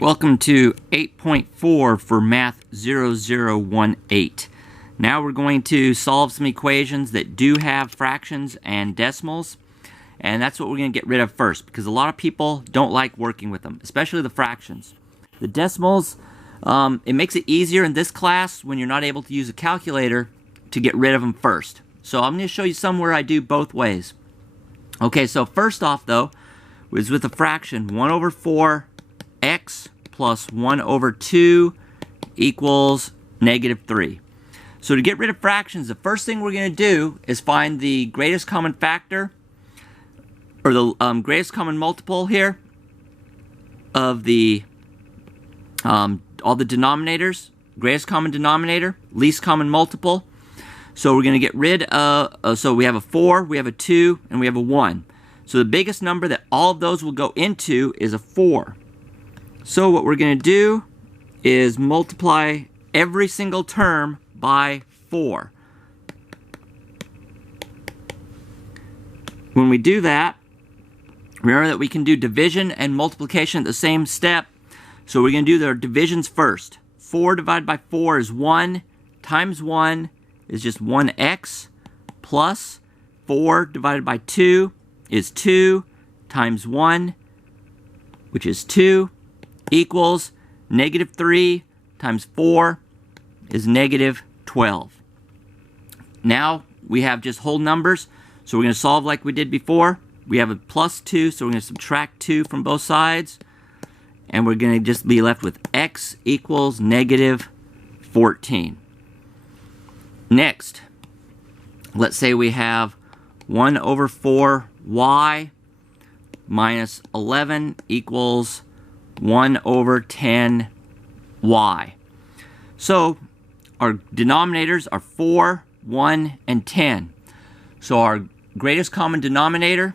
Welcome to 8.4 for Math 0018. Now we're going to solve some equations that do have fractions and decimals, and that's what we're going to get rid of first because a lot of people don't like working with them, especially the fractions. The decimals, it makes it easier in this class when you're not able to use a calculator to get rid of them first. So I'm going to show you somewhere I do both ways. Okay, so first off though, is with a fraction 1 over 4 x plus 1 over 2 equals negative 3. So to get rid of fractions, the first thing we're going to do is find the greatest common factor, or the greatest common multiple here of the all the denominators. Greatest common denominator, least common multiple. So we're going to get rid of, so we have a 4, we have a 2, and we have a 1. So the biggest number that all of those will go into is a 4. So what we're going to do is multiply every single term by 4. When we do that, remember that we can do division and multiplication at the same step. So we're going to do their divisions first. 4 divided by 4 is 1, times 1 is just 1x, plus 4 divided by 2 is 2, times 1, which is 2, equals negative 3 times 4 is negative 12. Now we have just whole numbers, so we're going to solve like we did before. We have a plus 2, so we're going to subtract 2 from both sides, and we're going to just be left with x equals negative 14. Next, let's say we have 1 over 4y minus 11 equals 1 over 10y. So our denominators are 4, 1, and 10. So our greatest common denominator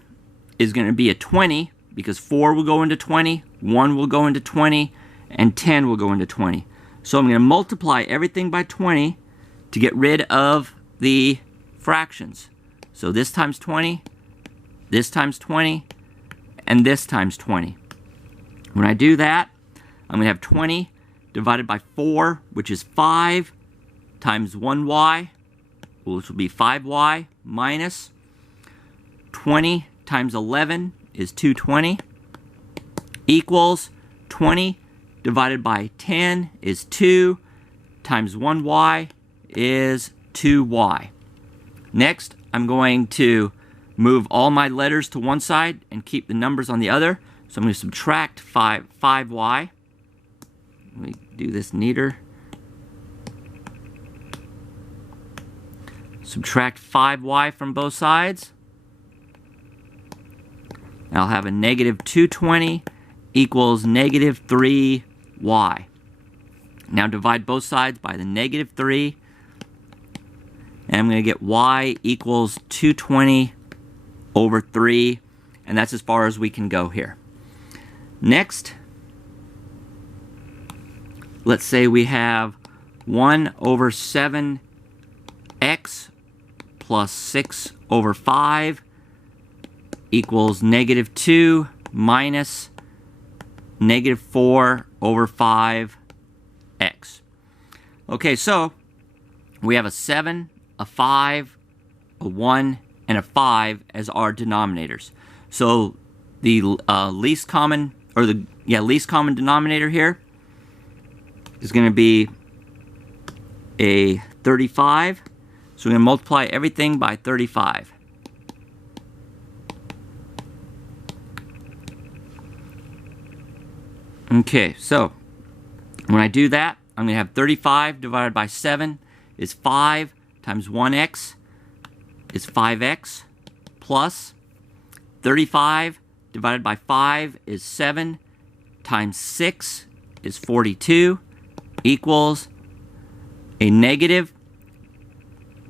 is going to be a 20 because 4 will go into 20, 1 will go into 20, and 10 will go into 20. So I'm going to multiply everything by 20 to get rid of the fractions. So this times 20, this times 20, and this times 20. When I do that, I'm going to have 20 divided by 4, which is 5, times 1y, which will be 5y, minus 20 times 11 is 220, equals 20 divided by 10 is 2, times 1y is 2y. Next, I'm going to move all my letters to one side and keep the numbers on the other. So I'm going to subtract 5y. Let me do this neater. Subtract 5y from both sides. I'll have a negative 220 equals negative 3y. Now divide both sides by the negative 3. And I'm going to get y equals 220 over 3. And that's as far as we can go here. Next, let's say we have 1 over 7x plus 6 over 5 equals negative 2 minus negative 4 over 5x. Okay, so we have a 7, a 5, a 1, and a 5 as our denominators. So the least common denominator here is going to be a 35. So we're going to multiply everything by 35. Okay, so when I do that, I'm going to have 35 divided by 7 is 5 times 1x is 5x plus 35 divided by 5 is 7 times 6 is 42 equals a negative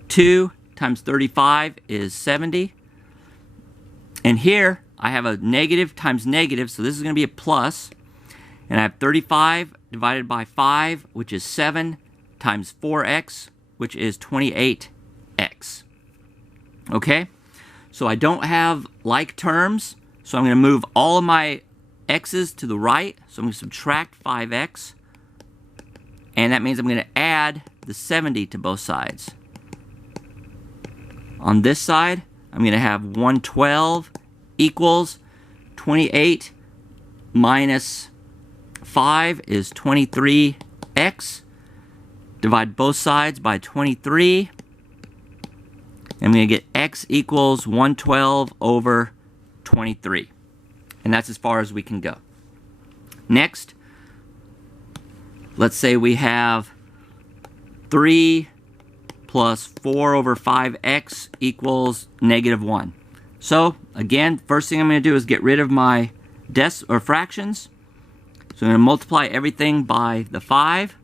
2 times 35 is 70. And here I have a negative times negative, so this is going to be a plus. And I have 35 divided by 5, which is 7, times 4x, which is 28x. Okay? So I don't have like terms, so I'm going to move all of my x's to the right, so I'm going to subtract 5x. And that means I'm going to add the 70 to both sides. On this side, I'm going to have 112 equals 28 minus 5 is 23x. Divide both sides by 23. I'm going to get x equals 112 over 23. And that's as far as we can go. Next, let's say we have 3 plus 4 over 5x equals negative 1. So, again, first thing I'm going to do is get rid of my fractions. So I'm going to multiply everything by the 5.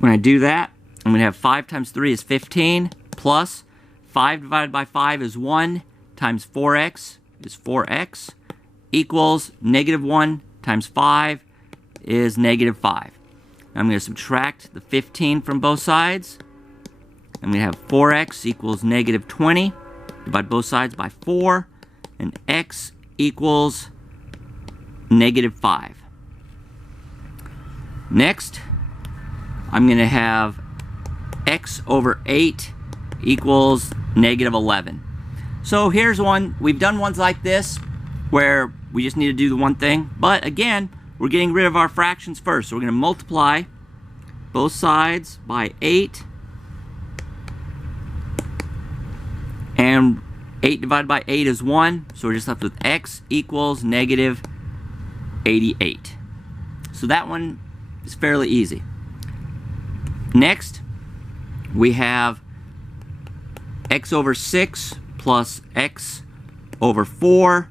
When I do that, I'm going to have 5 times 3 is 15, plus 5 divided by 5 is 1, times 4x is 4x, equals negative 1 times 5 is negative 5. I'm going to subtract the 15 from both sides. I'm going to have 4x equals negative 20. Divide both sides by 4. And x equals negative 5. Next, I'm going to have x over 8 equals negative 11. So here's one. We've done ones like this where we just need to do the one thing. But again, we're getting rid of our fractions first. So we're going to multiply both sides by 8. And 8 divided by 8 is 1. So we're just left with x equals negative 88. So that one is fairly easy. Next, we have x over 6 plus x over 4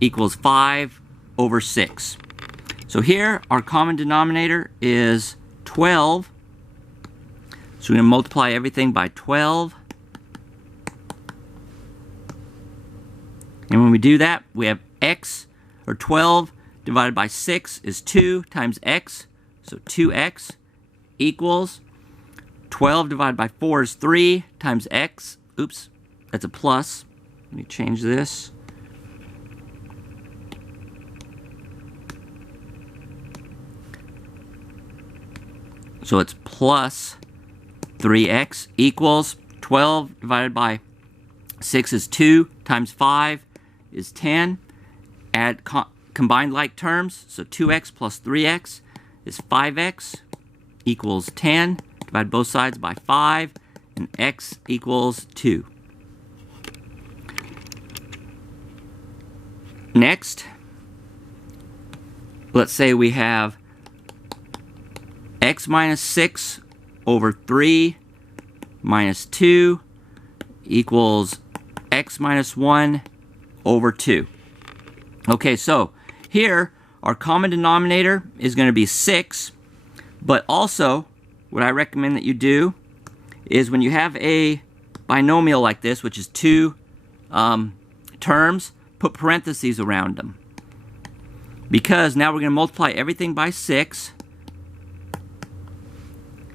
equals 5 over 6. So here, our common denominator is 12. So we're going to multiply everything by 12. And when we do that, we have x, or 12 divided by 6 is 2 times x. So 2x equals 12 divided by 4 is 3 times x. Oops, that's a plus. Let me change this. So it's plus 3x equals 12 divided by 6 is 2 times 5 is 10. Add combined like terms, so 2x plus 3x is 5x equals 10. Divide both sides by 5, and x equals 2. Next, let's say we have x minus 6 over 3 minus 2 equals x minus 1 over 2. Okay, so here our common denominator is going to be 6, but also what I recommend that you do is when you have a binomial like this, which is two terms, put parentheses around them. Because now we're going to multiply everything by 6.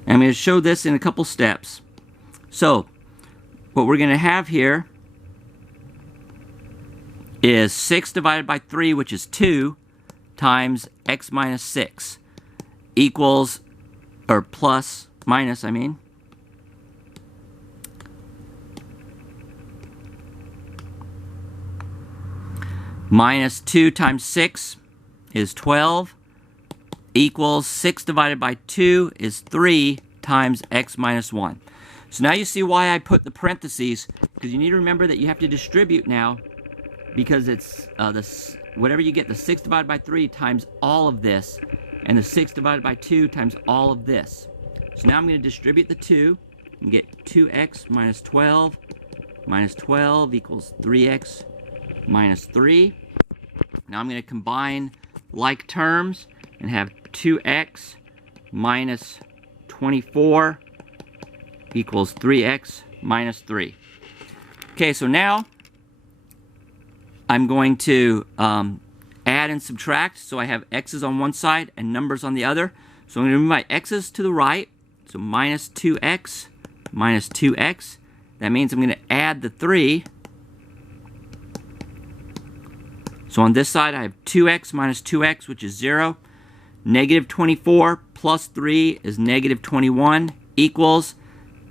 And I'm going to show this in a couple steps. So, what we're going to have here is 6 divided by 3, which is 2, times x minus 6 equals, or plus, minus, I mean, minus 2 times 6 is 12 equals 6 divided by 2 is 3 times x minus 1. So now you see why I put the parentheses, because you need to remember that you have to distribute now, because it's whatever you get, the 6 divided by 3 times all of this, and the 6 divided by 2 times all of this. So now I'm going to distribute the 2 and get 2x minus 12 equals 3x minus 3. Now I'm going to combine like terms and have 2x minus 24 equals 3x minus 3. Okay, so now I'm going to add and subtract, so I have x's on one side and numbers on the other. So I'm going to move my x's to the right, so minus 2x minus 2x. That means I'm going to add the 3 So on this side I have 2x minus 2x, which is 0. Negative 24 plus 3 is negative 21 equals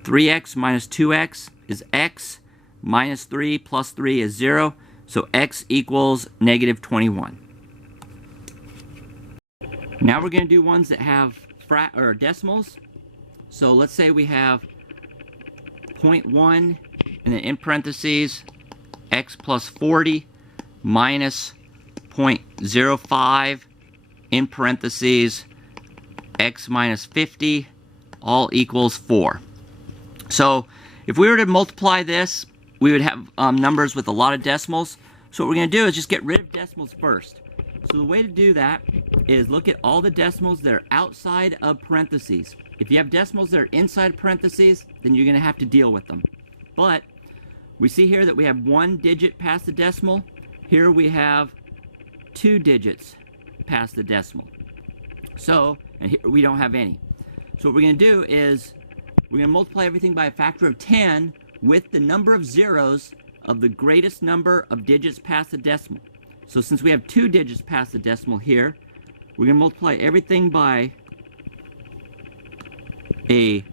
3x minus 2x is x minus 3 plus 3 is 0. So x equals negative 21. Now we're going to do ones that have decimals. So let's say we have 0.1 and then in parentheses x plus 40 minus 0.05 in parentheses x minus 50 all equals 4. So if we were to multiply this, we would have numbers with a lot of decimals. So what we're going to do is just get rid of decimals first. So the way to do that is look at all the decimals that are outside of parentheses. If you have decimals that are inside parentheses, then you're going to have to deal with them. But we see here that we have 1 digit past the decimal. Here we have 2 digits past the decimal. So, and here we don't have any. So what we're going to do is we're going to multiply everything by a factor of 10 with the number of zeros of the greatest number of digits past the decimal. So since we have 2 digits past the decimal here, we're going to multiply everything by a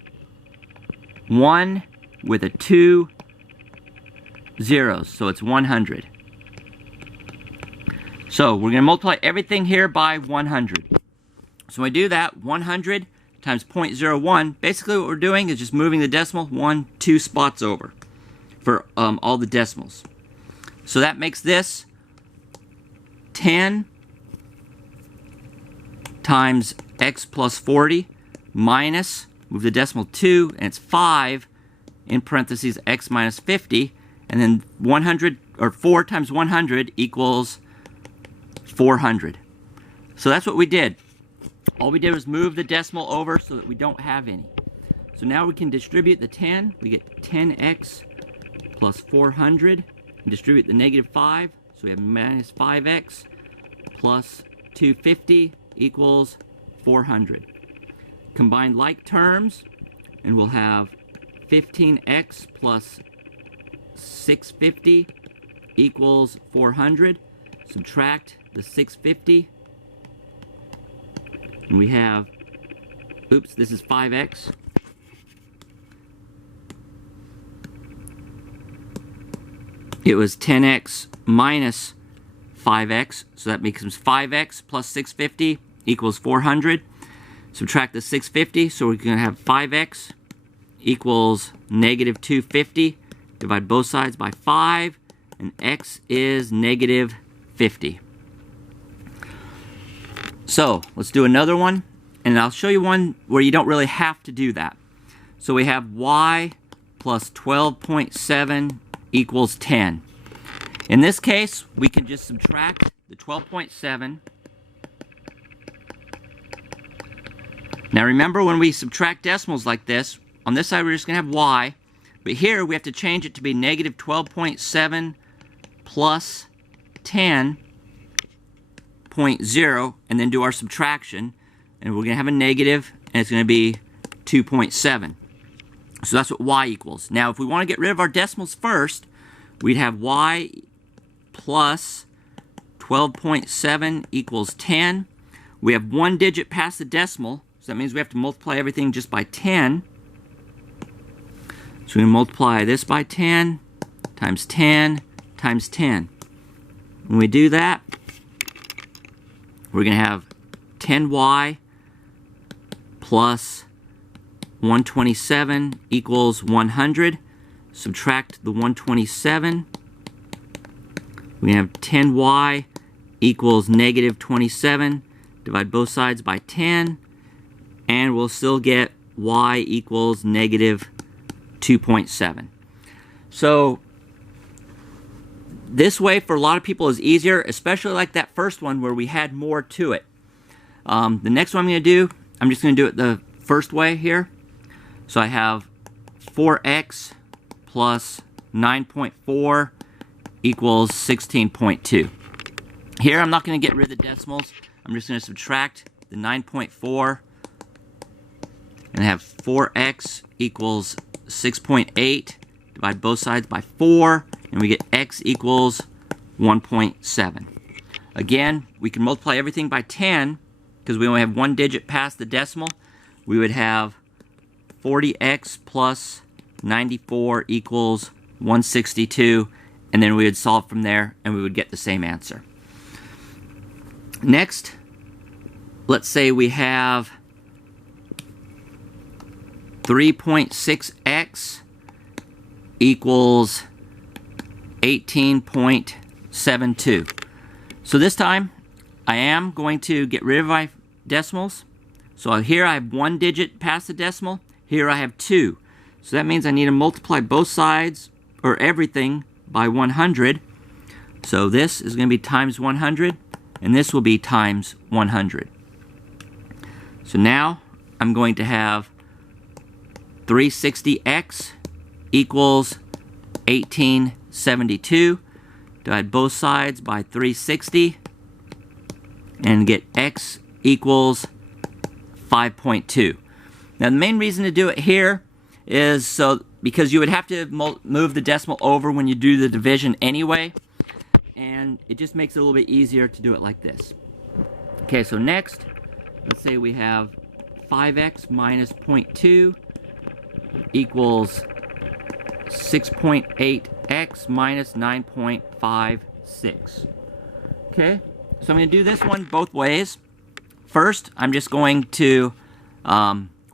1 with a 2 zeros. So it's 100. So we're going to multiply everything here by 100. So when we do that, 100 times 0.01, basically what we're doing is just moving the decimal 2 spots over for all the decimals. So that makes this 10 times x plus 40 minus, move the decimal 2, and it's 5 in parentheses x minus 50, and then 100, or 4 times 100 equals 400. So that's what we did. All we did was move the decimal over so that we don't have any. So now we can distribute the 10. We get 10x plus 400. And distribute the negative 5. So we have minus 5x plus 250 equals 400. Combine like terms, and we'll have 15x plus 650 equals 400. Subtract the 650. And we have, oops, this is 5x. It was 10x minus 5x, so that becomes 5x plus 650 equals 400. Subtract the 650, so we're going to have 5x equals negative 250. Divide both sides by 5, and x is negative 50. So let's do another one, and I'll show you one where you don't really have to do that. So we have y plus 12.7 equals 10. In this case, we can just subtract the 12.7. Now remember, when we subtract decimals like this, on this side we're just going to have y, but here we have to change it to be negative 12.7 plus 10.0, and then do our subtraction, and we're going to have a negative, and it's going to be 2.7. So that's what y equals. Now if we want to get rid of our decimals first, we'd have y plus 12.7 equals 10. We have 1 digit past the decimal, so that means we have to multiply everything just by 10. So we're going to multiply this by 10 times 10 times 10. When we do that, we're going to have 10y plus 127 equals 100. Subtract the 127. We have 10y equals negative 27. Divide both sides by 10. And we'll still get y equals negative 2.7. So this way for a lot of people is easier, especially like that first one where we had more to it. The next one I'm going to do, I'm just going to do it the first way here. So I have 4x plus 9.4 equals 16.2. Here I'm not going to get rid of the decimals. I'm just going to subtract the 9.4 and have 4x equals 6.8. Divide both sides by 4, and we get x equals 1.7. Again, we can multiply everything by 10 because we only have one digit past the decimal. We would have 40x plus 94 equals 162, and then we would solve from there and we would get the same answer. Next, let's say we have 3.6x equals 18.72. So this time, I am going to get rid of my decimals. So here I have one digit past the decimal. Here I have 2. So that means I need to multiply both sides, or everything, by 100. So this is going to be times 100, and this will be times 100. So now I'm going to have 360x equals 1872. Divide both sides by 360 and get x equals 5.2. Now the main reason to do it here is because you would have to move the decimal over when you do the division anyway, and it just makes it a little bit easier to do it like this. Okay, so next, let's say we have 5x minus 0.2 equals 6.8x minus 9.56. Okay, so I'm going to do this one both ways. First, I'm just going to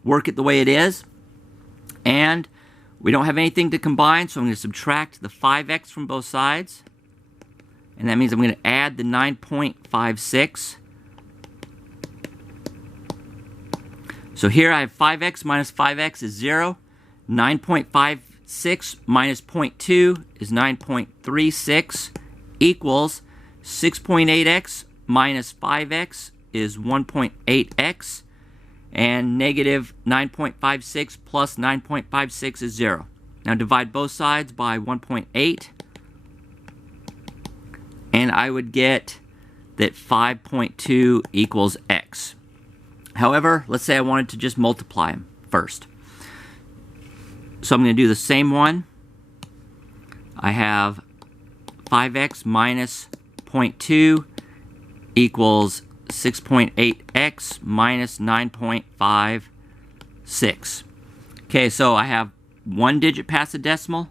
work it the way it is, and we don't have anything to combine, so I'm going to subtract the 5x from both sides, and that means I'm going to add the 9.56. So here I have 5x minus 5x is 0. 9.56 minus 0.2 is 9.36 equals 6.8x minus 5x is 1.8x, and negative 9.56 plus 9.56 is 0. Now divide both sides by 1.8, and I would get that 5.2 equals x. However, let's say I wanted to just multiply them first. So I'm going to do the same one. I have 5x minus 0.2 equals 6.8x minus 9.56. Okay, so I have one digit past the decimal,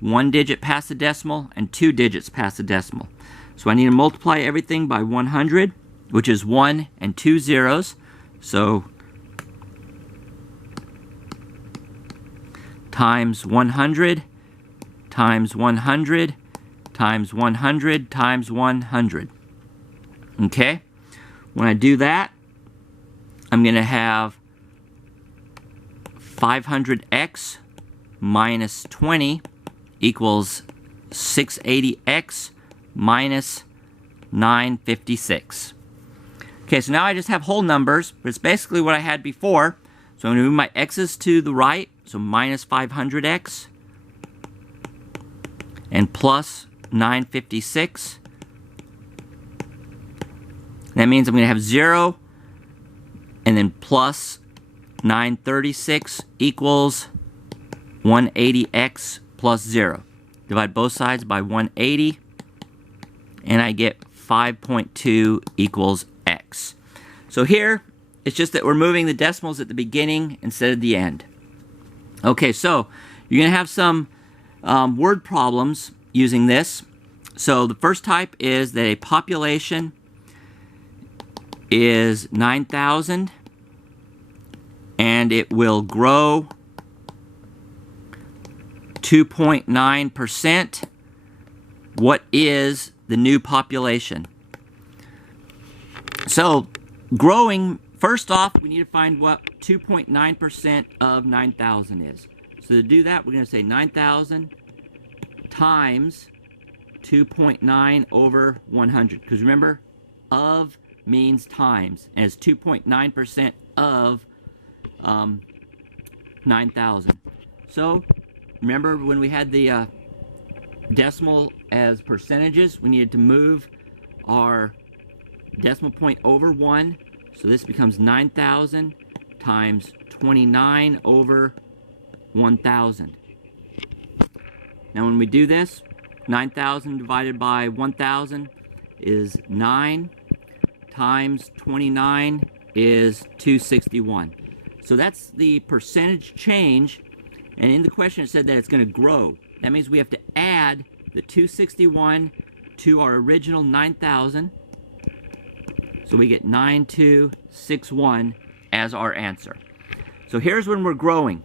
one digit past the decimal, and 2 digits past the decimal. So I need to multiply everything by 100, which is 1 and 2 zeros. So times 100 times 100 times 100 times 100. Okay? When I do that, I'm going to have 500x minus 20 equals 680x minus 956. Okay, so now I just have whole numbers, but it's basically what I had before. So I'm going to move my x's to the right, so minus 500x and plus 956. That means I'm going to have 0 and then plus 936 equals 180x plus 0. Divide both sides by 180, and I get 5.2 equals x. So here, it's just that we're moving the decimals at the beginning instead of the end. Okay, so you're going to have some word problems using this. So the first type is that a population is 9,000 and it will grow 2.9%. What is the new population? So growing, first off, we need to find what 2.9% of 9,000 is. So to do that, we're going to say 9,000 times 2.9 over 100. Because remember, of means times, and it's 2.9% of 9,000. So remember when we had the decimal as percentages, we needed to move our decimal point over 1. So this becomes 9,000 times 29 over 1,000. Now when we do this, 9,000 divided by 1,000 is 9 times 29 is 261. So that's the percentage change, and in the question it said that it's going to grow. That means we have to add the 261 to our original 9,000. So we get 9261 as our answer. So here's when we're growing.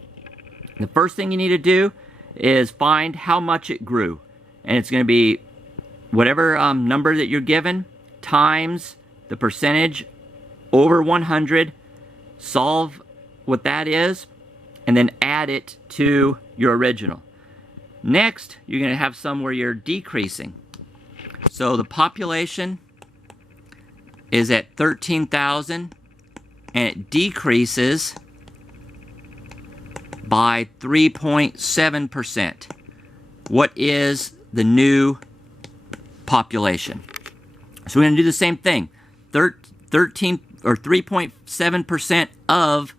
The first thing you need to do is find how much it grew. And it's going to be whatever number that you're given times the percentage over 100. Solve what that is, and then add it to your original. Next, you're going to have some where you're decreasing. So the population is at 13,000, and it decreases by 3.7%. What is the new population? So we're going to do the same thing. 13 or 3.7% of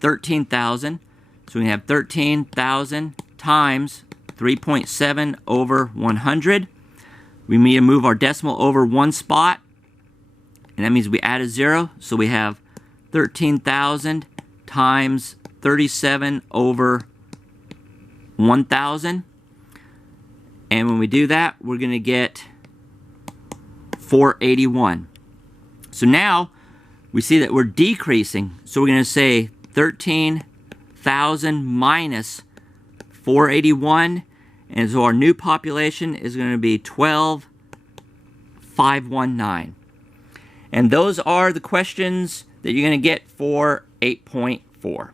13,000. So we have 13,000 times 3.7 over 100. We need to move our decimal over one spot, and that means we add a 0. So we have 13,000 times 37 over 1,000. And when we do that, we're going to get 481. So now we see that we're decreasing. So we're going to say 13,000 minus 481. And so our new population is going to be 12,519. And those are the questions that you're going to get for 8.4.